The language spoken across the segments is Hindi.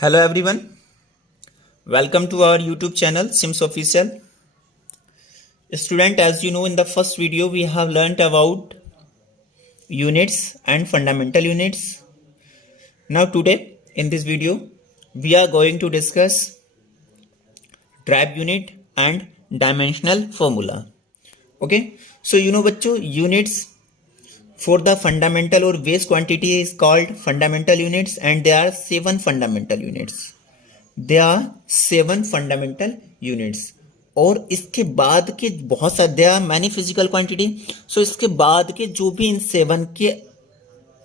Hello everyone, welcome to our YouTube channel Sims Official. Student, as you know, in the first video we have learnt about units and fundamental units. Now today in this video we are going to discuss drive unit and dimensional formula. Okay, so you know बच्चों, units for the fundamental or base quantity is called fundamental units, and there are 7 fundamental units. There are 7 fundamental units. और इसके बाद के बहुत सारे there are many physical quantity. So इसके बाद के जो भी इन 7 के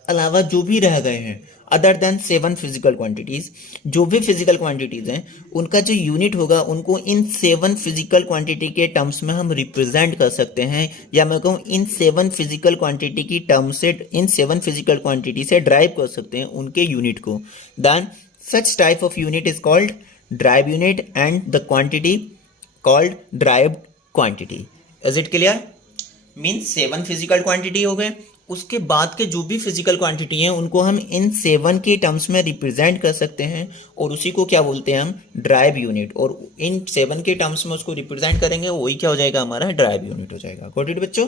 अलावा जो भी रह गए हैं अदर देन 7 फिजिकल क्वांटिटीज, जो भी फिजिकल क्वांटिटीज हैं उनका जो यूनिट होगा उनको इन 7 फिजिकल क्वांटिटी के टर्म्स में हम रिप्रेजेंट कर सकते हैं, या मैं कहूँ इन 7 फिजिकल क्वांटिटी की टर्म से, इन 7 फिजिकल क्वांटिटी से ड्राइव कर सकते हैं उनके यूनिट को. Then such type of unit is called drive unit and the quantity called derived quantity. Is it clear? Means 7 physical quantity हो गए, उसके बाद के जो भी फिजिकल क्वांटिटी हैं उनको हम इन 7 के टर्म्स में रिप्रेजेंट कर सकते हैं और उसी को क्या बोलते हैं हम, ड्राइव यूनिट. और इन 7 के टर्म्स में उसको रिप्रेजेंट करेंगे, वही क्या हो जाएगा, हमारा ड्राइव यूनिट हो जाएगा. गॉट इट बच्चों?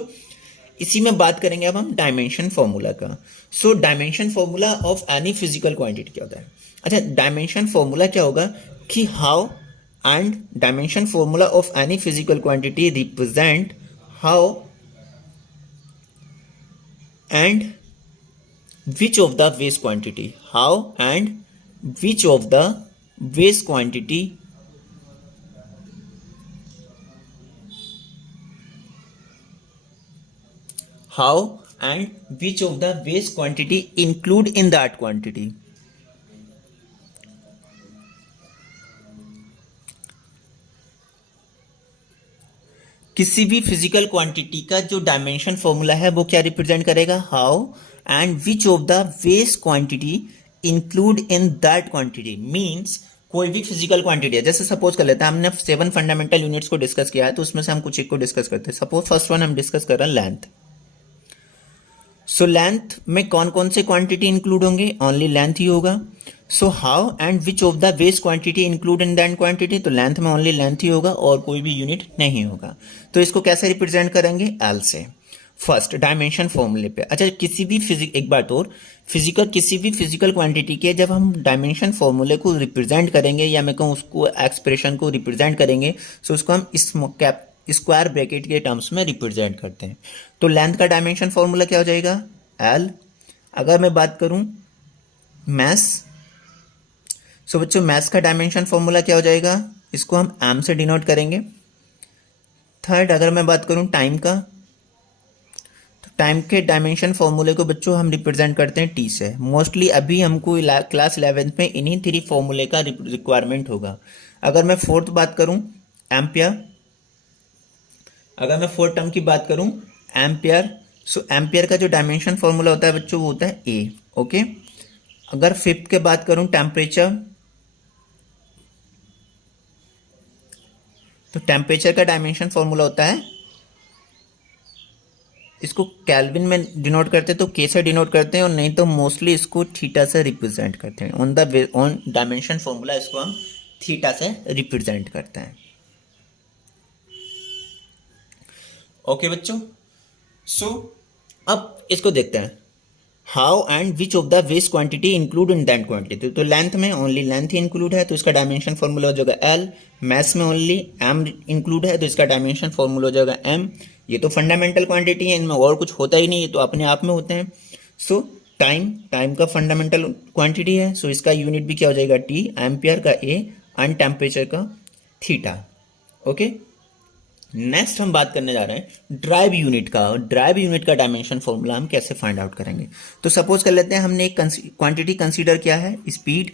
इसी में बात करेंगे अब हम डायमेंशन फॉर्मूला का. So dimension formula of any physical quantity क्या होता है? अच्छा, डायमेंशन फॉर्मूला क्या होगा कि how and dimension formula of any physical quantity represent how and which of the waste quantity, how and which of the waste quantity how and which of the waste quantity include in that quantity. किसी भी फिजिकल क्वांटिटी का जो डायमेंशन फॉर्मूला है वो क्या रिप्रेजेंट करेगा, how and which of the waste quantity include in that quantity. Means कोई भी फिजिकल क्वांटिटी है, जैसे सपोज कर लेते हैं हमने 7 फंडामेंटल यूनिट्स को डिस्कस किया है, तो उसमें से हम कुछ एक को डिस्कस करते हैं. सपोज फर्स्ट वन हम डिस्कस कर रहे हैं लेंथ. सो लेंथ में कौन कौन से क्वांटिटी इंक्लूड होंगे, ओनली लेंथ ही होगा. So how and which of the waste quantity include in that quantity, तो लेंथ में ओनली लेंथ ही होगा और कोई भी यूनिट नहीं होगा. तो इसको कैसे रिप्रेजेंट करेंगे, एल से. फर्स्ट डायमेंशन फॉर्मूले पे. अच्छा, किसी भी एक बात और, किसी भी फिजिकल क्वांटिटी के जब हम डायमेंशन फॉर्मूले को रिप्रेजेंट करेंगे, या मैं कहूँ उसको एक्सप्रेशन को रिप्रेजेंट करेंगे, सो उसको हम स्क्वायर ब्रैकेट के टर्म्स में रिप्रेजेंट करते हैं. तो लेंथ का डायमेंशन फॉर्मूला क्या हो जाएगा, एल. अगर मैं बात करूं मैस, सो बच्चों मैस का डायमेंशन फॉर्मूला क्या हो जाएगा, इसको हम एम से डिनोट करेंगे. थर्ड, अगर मैं बात करूं टाइम का, तो टाइम के डायमेंशन फॉर्मूले को बच्चों हम रिप्रेजेंट करते हैं टी से. मोस्टली अभी हमको क्लास 11th में इन्हीं 3 फॉर्मूले का रिक्वायरमेंट होगा. अगर मैं फोर्थ बात करूं एम्पियर, अगर मैं फोर्थ टर्म की बात करूं एम्पियर, सो एम्पियर का जो डायमेंशन फॉर्मूला होता है बच्चों वो होता है ए. ओके. अगर फिफ्थ के बात करूं टेम्परेचर, तो टेम्परेचर का डायमेंशन फॉर्मूला होता है, इसको केल्विन में डिनोट करते हैं तो के से डिनोट करते हैं, और नहीं तो मोस्टली इसको थीटा से रिप्रेजेंट करते हैं. ऑन डायमेंशन फॉर्मूला इसको हम थीटा से रिप्रेजेंट करते हैं. ओके बच्चों, सो अब इसको देखते हैं, how and which of the waste quantity include in that quantity. तो लेंथ में ओनली लेंथ ही इंक्लूड है, तो इसका डायमेंशन फॉर्मूला हो जाएगा एल. मैस में ओनली एम इंक्लूड है, तो इसका डायमेंशन फॉर्मूला हो जाएगा एम. ये तो फंडामेंटल क्वांटिटी है, इनमें और कुछ होता ही नहीं, ये तो अपने आप में होते हैं. सो टाइम का फंडामेंटल क्वांटिटी है, सो इसका यूनिट भी क्या हो जाएगा, टी. एम्पियर का ए एंड टेम्परेचर का थीटा. ओके. नेक्स्ट हम बात करने जा रहे हैं ड्राइव यूनिट का. ड्राइव यूनिट का डायमेंशन फॉर्मूला हम कैसे फाइंड आउट करेंगे. तो सपोज कर लेते हैं हमने एक क्वांटिटी कंसीडर किया है स्पीड.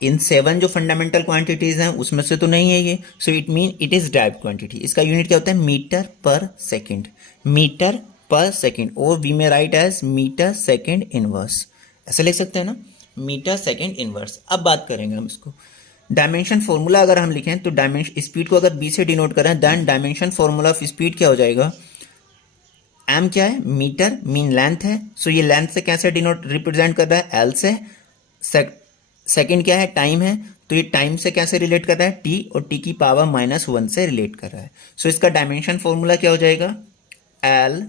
इन 7 जो फंडामेंटल क्वांटिटीज हैं उसमें से तो नहीं है ये, so it mean it is derive quantity. इसका यूनिट क्या होता है, metre per second. Metre per second, और we may write as metre second inverse, ऐसे लिख सकते हैं ना, मीटर सेकेंड इनवर्स. अब बात करेंगे हम इसको डायमेंशन फॉर्मूला. अगर हम लिखें तो डायमेंशन स्पीड को अगर बी से डिनोट करें, then dimension formula of speed क्या हो जाएगा, एम क्या है, मीटर, मीन लेंथ है, सो ये लेंथ से कैसे डिनोट रिप्रेजेंट कर रहा है, एल से. सेकंड क्या है, टाइम है, तो ये टाइम से कैसे रिलेट कर रहा है, टी और टी की पावर -1 से रिलेट कर रहा है। सो इसका डायमेंशन फॉर्मूला क्या हो जाएगा, एल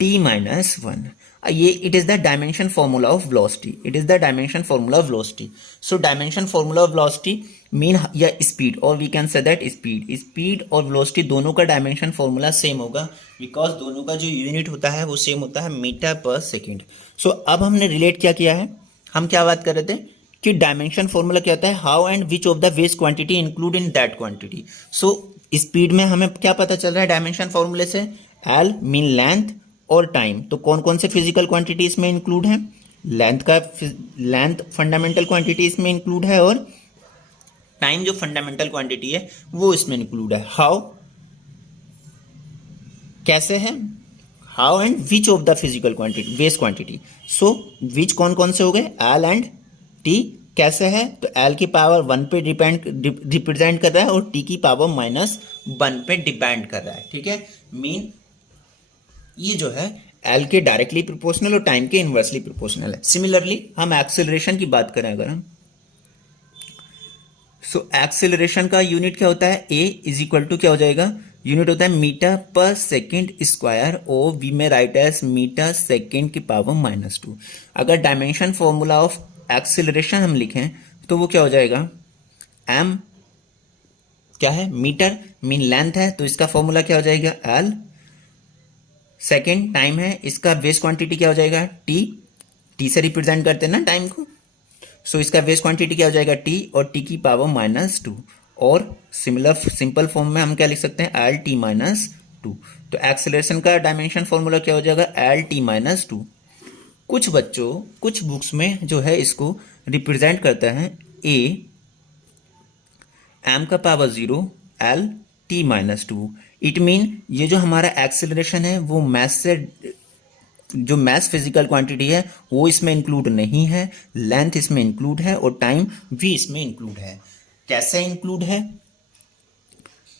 टी -1। ये it is the dimension formula of velocity, it is the dimension formula of velocity. So dimension formula of velocity mean या स्पीड, और we can say that speed और वेलोसिटी दोनों का डायमेंशन फॉर्मूला सेम होगा, बिकॉज दोनों का जो यूनिट होता है वो सेम होता है, मीटर पर सेकेंड। सो अब हमने रिलेट क्या किया है, हम क्या बात कर रहे थे कि डायमेंशन फॉर्मूला क्या होता है, how and which of the waste quantity include in that quantity. So speed में हमें क्या पता चल रहा है डायमेंशन फॉर्मूले से, एल मीन लेंथ और टाइम। तो कौन कौन से फिजिकल क्वांटिटी इसमें इंक्लूड है, लेंथ फंडामेंटल क्वांटिटी इसमें इंक्लूड है, और टाइम जो फंडामेंटल क्वांटिटी है वो इसमें इंक्लूड है। हाउ कैसे है, how and which of the physical quantity वेस्ट क्वांटिटी। सो विच कौन कौन से हो गए, एल एंड टी। कैसे है, तो एल की पावर 1 पे रिप्रेजेंट कर रहा है और टी की पावर -1 पे डिपेंड कर रहा है। ठीक है, मीन ये जो है एल के डायरेक्टली प्रोपोर्शनल और टाइम के इनवर्सली प्रोपोर्शनल है। सिमिलरली हम एक्सेलरेशन की बात करें अगर हम, सो एक्सेलरेशन का यूनिट क्या होता है, ए इज इक्वल टू क्या हो जाएगा, यूनिट होता है मीटर पर सेकेंड स्क्वायर, और we may write as metre second की पावर -2। अगर डायमेंशन फॉर्मूला ऑफ एक्सेलरेशन हम लिखें तो वो क्या हो जाएगा, एम क्या है, मीटर मीन लेंथ है, तो इसका फॉर्मूला क्या हो जाएगा, एल। सेकेंड टाइम है, इसका वेस्ट क्वांटिटी क्या हो जाएगा, टी, टी से रिप्रेजेंट करते हैं ना टाइम को। सो इसका वेस्ट क्वांटिटी क्या हो जाएगा, टी, और टी की पावर -2, और सिंपल फॉर्म में हम क्या लिख सकते हैं, एल टी -2। तो एक्सेलरेशन का डायमेंशन फॉर्मूला क्या हो जाएगा, एल टी -2। कुछ बच्चों कुछ बुक्स में जो है इसको रिप्रेजेंट करता है ए एम का power 0 L T -2। It mean ये जो हमारा एक्सेलरेशन है वो मैथ से, जो मैथ फिजिकल क्वांटिटी है वो इसमें इंक्लूड नहीं है, लेंथ इसमें इंक्लूड है और टाइम भी इसमें इंक्लूड है। कैसे इंक्लूड है,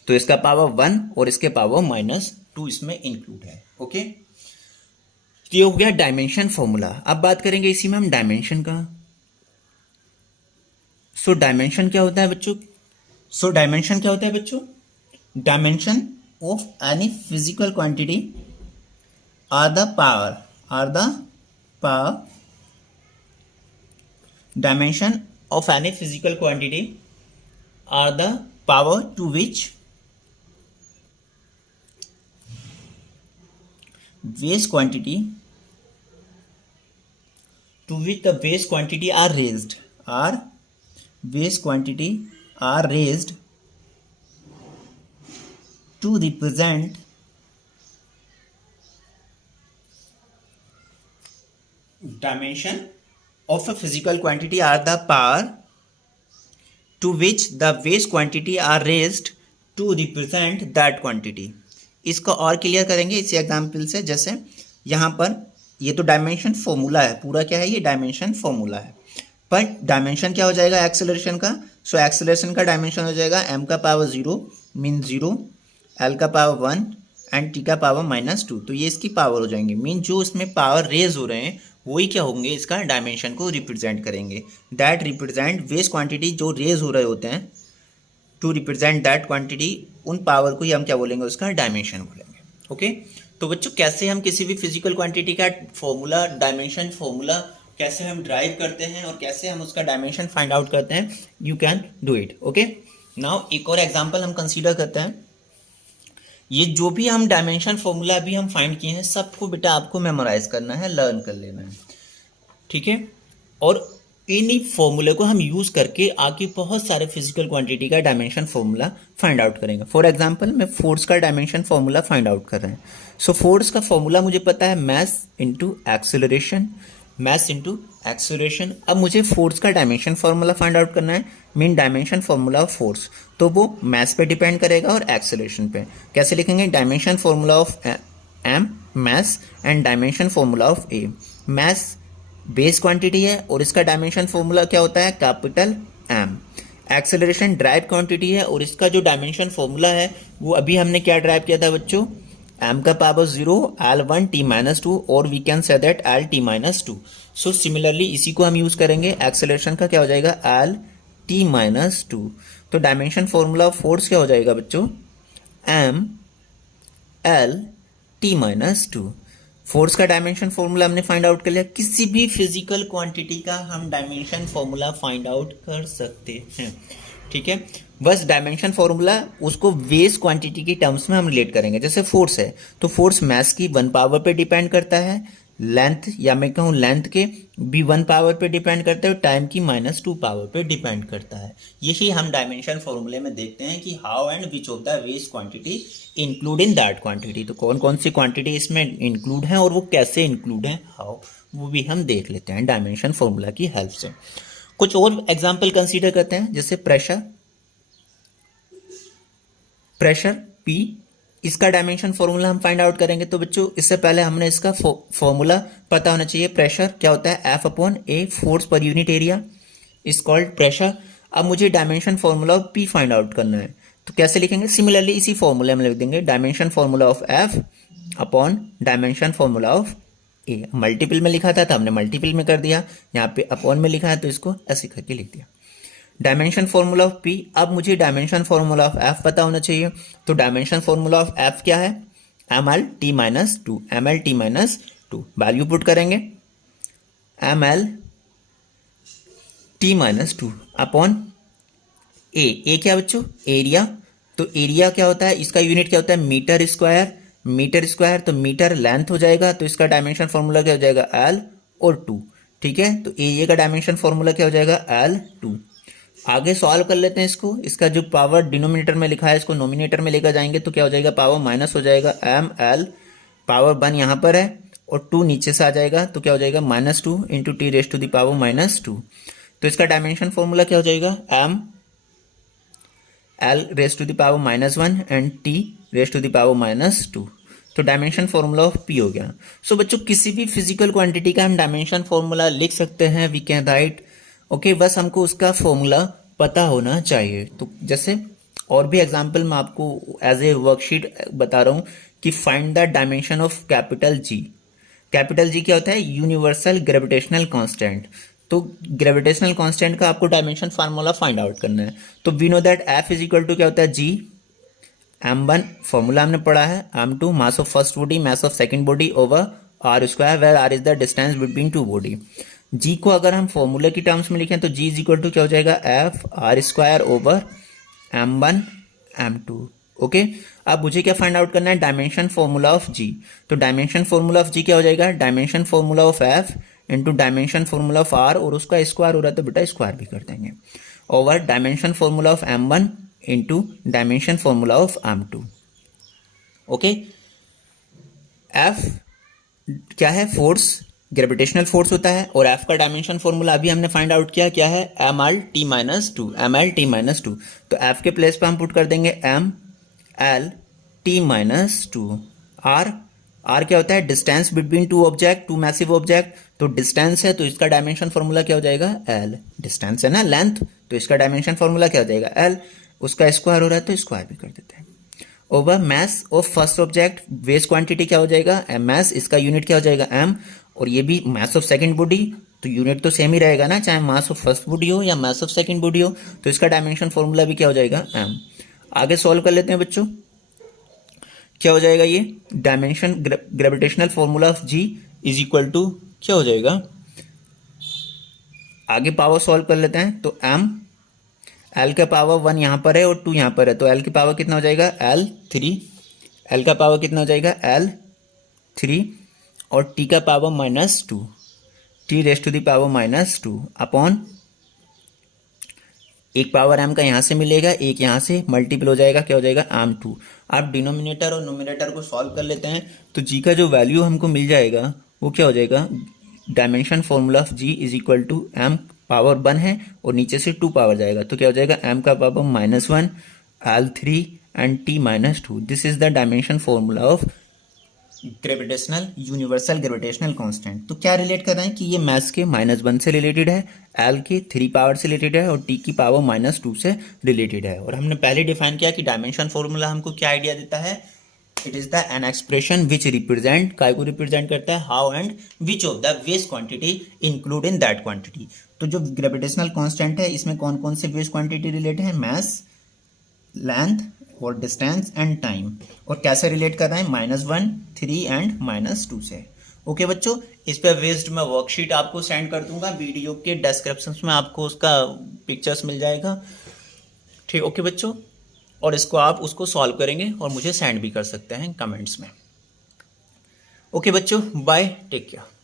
तो इसका पावर 1 और इसके पावर -2 इसमें इंक्लूड है। ओके, ये हो गया डायमेंशन फॉर्मूला। अब बात करेंगे इसी में हम डायमेंशन का। सो डायमेंशन क्या होता है बच्चों, dimension of any physical quantity are the power dimension of any physical quantity are the power to which waste quantity the waste quantity are raised to represent dimension of a physical quantity are the power to which the waste quantity are raised to represent that quantity। इसको और क्लियर करेंगे इसी एग्जाम्पल से। जैसे यहाँ पर ये तो डायमेंशन फॉर्मूला है, पूरा क्या है, ये डायमेंशन फॉर्मूला है, पर डायमेंशन क्या हो जाएगा एक्सेलरेशन का। सो एक्सेलरेशन का डायमेंशन हो जाएगा एम का पावर 0 मीन 0, एल का पावर 1 एंड टी का पावर -2। तो ये इसकी पावर हो जाएंगे, मीन जो इसमें पावर रेज हो रहे हैं वही क्या होंगे, इसका डायमेंशन को रिप्रेजेंट करेंगे। दैट रिप्रेजेंट वेस्ट क्वांटिटी जो रेज हो रहे होते हैं, टू रिप्रेजेंट दैट क्वांटिटी, उन पावर को ही हम क्या बोलेंगे, उसका डायमेंशन बोलेंगे। ओके, तो बच्चों कैसे हम किसी भी फिजिकल क्वांटिटी का फॉर्मूला, डायमेंशन फॉर्मूला कैसे हम ड्राइव करते हैं और कैसे हम उसका डायमेंशन फाइंड आउट करते हैं, you can do it. Okay, now एक और एग्जाम्पल हम कंसीडर करते हैं। ये जो भी हम डायमेंशन फॉर्मूला अभी हम फाइंड किए हैं सबको बेटा आपको मेमोराइज करना है, लर्न कर लेना है, ठीक है। और इन्हीं फॉर्मूले को हम यूज करके आगे बहुत सारे फिजिकल क्वांटिटी का डायमेंशन फॉर्मूला फाइंड आउट करेंगे। फॉर एग्जांपल मैं फोर्स का डायमेंशन फॉर्मूला फाइंड आउट कर रहे हैं। सो फोर्स का फॉर्मूला मुझे पता है mass into acceleration, mass into acceleration. अब मुझे फोर्स का डायमेंशन फॉर्मूला फाइंड आउट करना है, mean dimension formula of force, तो वो मैस पे डिपेंड करेगा और एक्सेलरेशन पे। कैसे लिखेंगे, dimension formula of M mass and dimension formula of A. Mass base quantity है और इसका डायमेंशन फॉर्मूला क्या होता है, capital M. Acceleration derive quantity है और इसका जो डायमेंशन फॉर्मूला है वो अभी हमने क्या ड्राइव किया था बच्चों, m का power 0, l1 t minus two, और we can say that l t minus two. So similarly इसी को हम यूज करेंगे. एक्सेलरेशन का क्या हो जाएगा, l t माइनस टू. तो डायमेंशन फॉर्मूला ऑफ फोर्स क्या हो जाएगा बच्चों, m l t minus to. Force का डायमेंशन फॉर्मूला हमने फाइंड आउट कर लिया. किसी भी फिजिकल क्वांटिटी का हम डायमेंशन फॉर्मूला फाइंड आउट कर सकते हैं. ठीक है, बस डायमेंशन फॉर्मूला उसको वेस क्वांटिटी की टर्म्स में हम रिलेट करेंगे. जैसे फोर्स है तो फोर्स मास की 1 पावर पे डिपेंड करता है, लेंथ या मैं कहूँ लेंथ के भी 1 पावर पे डिपेंड करता है, और टाइम की -2 पावर पे डिपेंड करता है. यही हम डायमेंशन फॉर्मूले में देखते हैं कि how and which of the base quantity include in that quantity. तो कौन कौन सी क्वांटिटी इसमें इंक्लूड है और वो कैसे इंक्लूड है, हाउ, वो भी हम देख लेते हैं डायमेंशन फॉर्मूला की हेल्प से. कुछ और एग्जाम्पल कंसीडर करते हैं. जैसे प्रेशर P, इसका डायमेंशन फॉर्मूला हम फाइंड आउट करेंगे. तो बच्चों इससे पहले हमने इसका फॉर्मूला पता होना चाहिए. प्रेशर क्या होता है, F upon A, force per unit area is called pressure. अब मुझे dimension formula of P find out करना है. तो कैसे लिखेंगे, सिमिलरली इसी फॉर्मूले में लिख देंगे dimension formula of F upon dimension formula of A. Multiple में लिखा था तो हमने मल्टीपल में कर दिया, यहाँ पे अपॉन में लिखा है तो इसको ऐसे करके लिख दिया. Dimension formula of P. अब मुझे डायमेंशन फॉर्मूला ऑफ F पता होना चाहिए. तो डायमेंशन फॉर्मूला ऑफ F क्या है, ml t minus two. ml t minus to value put करेंगे, ml t minus two upon A क्या बच्चों, एरिया. तो एरिया क्या होता है, इसका यूनिट क्या होता है, मीटर स्क्वायर. मीटर स्क्वायर तो मीटर लेंथ हो जाएगा, तो इसका डायमेंशन फॉर्मूला क्या हो जाएगा, L और 2. ठीक है, तो एरिया का डायमेंशन फॉर्मूला क्या हो जाएगा, L2. आगे सॉल्व कर लेते हैं इसको. इसका जो पावर डिनोमिनेटर में लिखा है इसको नोमिनेटर में लेकर जाएंगे तो क्या हो जाएगा, पावर माइनस हो जाएगा. ml पावर 1 यहाँ पर है और 2 नीचे से आ जाएगा तो क्या हो जाएगा, -2 into T raise to the power -2. तो इसका डायमेंशन फॉर्मूला क्या हो जाएगा, m l raise to the power -1 and t raise to the power -2. तो डायमेंशन फॉर्मूला ऑफ P हो गया. सो बच्चों किसी भी फिजिकल क्वांटिटी का हम डायमेंशन फॉर्मूला लिख सकते हैं. वी कैन राइट, ओके, बस हमको उसका फॉर्मूला पता होना चाहिए. तो जैसे और भी एग्जांपल मैं आपको एज ए वर्कशीट बता रहा हूँ कि find the dimension of capital G. Capital G क्या होता है, यूनिवर्सल ग्रेविटेशनल कांस्टेंट. तो ग्रेविटेशनल कांस्टेंट का आपको डायमेंशन फार्मूला फाइंड आउट करना है. तो we know that F is equal to क्या होता है, G m1 फॉर्मूला हमने पढ़ा है, m2 mass of first body mass of second body over r square, where r is the distance between two body. G को अगर हम फॉर्मूले की टर्म्स में लिखें तो जी इज इक्वल टू क्या हो जाएगा, F R square over m1 m2. Okay, अब मुझे क्या फाइंड आउट करना है, डायमेंशन फॉर्मूला ऑफ जी. तो डायमेंशन फॉर्मूला ऑफ जी क्या हो जाएगा, dimension formula of F into dimension formula of R, और उसका स्क्वायर हो रहा है तो बेटा स्क्वायर भी कर देंगे, over dimension formula of m1 into dimension formula of m2. Okay, F क्या है, फोर्स, ग्रेविटेशनल फोर्स होता है, और एफ का डायमेंशन फॉर्मूला अभी हमने फाइंड आउट किया, क्या है, ml t minus two. ml t minus two. तो एफ के प्लेस पे हम पुट कर देंगे ml t minus two. R क्या होता है, distance between two object, two massive object. तो डिस्टेंस है तो इसका डायमेंशन फॉर्मूला क्या हो जाएगा, l. डिस्टेंस है ना, लेंथ, तो इसका डायमेंशन फॉर्मूला क्या हो जाएगा, l. उसका स्क्वायर हो रहा है तो स्क्वायर भी कर देते हैं, over mass of first object. वेस्ट क्वांटिटी क्या हो जाएगा, मास, इसका यूनिट क्या हो जाएगा, m. और ये भी मास ऑफ सेकंड बॉडी, तो यूनिट तो सेम ही रहेगा ना, चाहे मास ऑफ फर्स्ट बॉडी हो या मास ऑफ सेकंड बॉडी हो. तो इसका डायमेंशन फॉर्मूला भी क्या हो जाएगा, m. आगे सॉल्व कर लेते हैं बच्चों, क्या हो जाएगा ये, dimension gravitational formula of g is equal to क्या हो जाएगा, आगे पावर सॉल्व कर लेते हैं. तो m, l का पावर 1 यहाँ पर है और 2 यहाँ पर है, तो l की पावर कितना हो जाएगा, l3. l का पावर कितना हो जाएगा, l3, और t का power -2, t raise to the power -2 upon, एक पावर m का यहाँ से मिलेगा, एक यहाँ से मल्टीपल हो जाएगा, क्या हो जाएगा, m2. आप डिनोमिनेटर और नोमिनेटर को सॉल्व कर लेते हैं तो g का जो वैल्यू हमको मिल जाएगा वो क्या हो जाएगा, dimension formula of g is equal to m power 1 है और नीचे से 2 पावर जाएगा, तो क्या हो जाएगा, m का power -1, l3 and t -2. This is the dimension formula of gravitational, universal gravitational constant. तो क्या रिलेट कर रहे हैं कि ये मास के -1 से रिलेटेड है, l के 3 पावर से रिलेटेड है और t की पावर -2 से रिलेटेड है. और हमने पहले डिफाइन किया कि डायमेंशन फॉर्मूला हमको क्या आइडिया देता है, it is the an expression which represent, काय को रिप्रेजेंट करता है, how and which of the waste quantity include in that quantity. तो जो ग्रेविटेशनल कांस्टेंट है इसमें कौन कौन से वेस्ट क्वांटिटी रिलेटेड है, मास, लेंथ और डिस्टेंस एंड टाइम। और कैसे रिलेट कर रहा है, -1, 3 एंड -2 से। ओके बच्चों, इस पर बेस्ड मैं वर्कशीट आपको सेंड कर दूंगा, वीडियो के डिस्क्रिप्शन में आपको उसका पिक्चर्स मिल जाएगा। ठीक, ओके बच्चों, और इसको आप उसको सॉल्व करेंगे और मुझे सेंड भी कर सकते हैं कमेंट्स में। ओके बच्चों, बाय, टेक केयर।